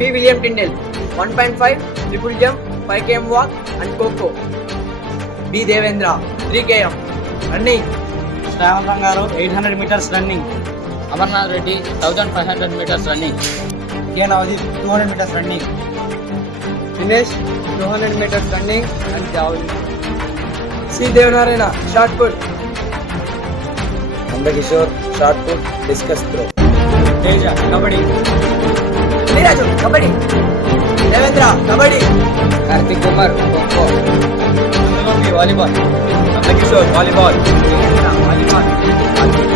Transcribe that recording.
P. William Tyndale, 1.5 triple jump, 5 km walk and Coco. B. Devendra, 3 km running. Shravan Rangarao 800 meters running. Amarnath Reddy 1500 meters running. K Navdeep 200 meters running. Dinesh, 200 meters running and javelin. C. Devanarayana, shot put. Nandakishore shot put, discus throw. Teja kabaddi. Neeraj, kabaddi. Devendra, kabaddi. Karthik Kumar kho kho. Nandagopi volleyball. Nandakishore volleyball. Devendra, volleyball.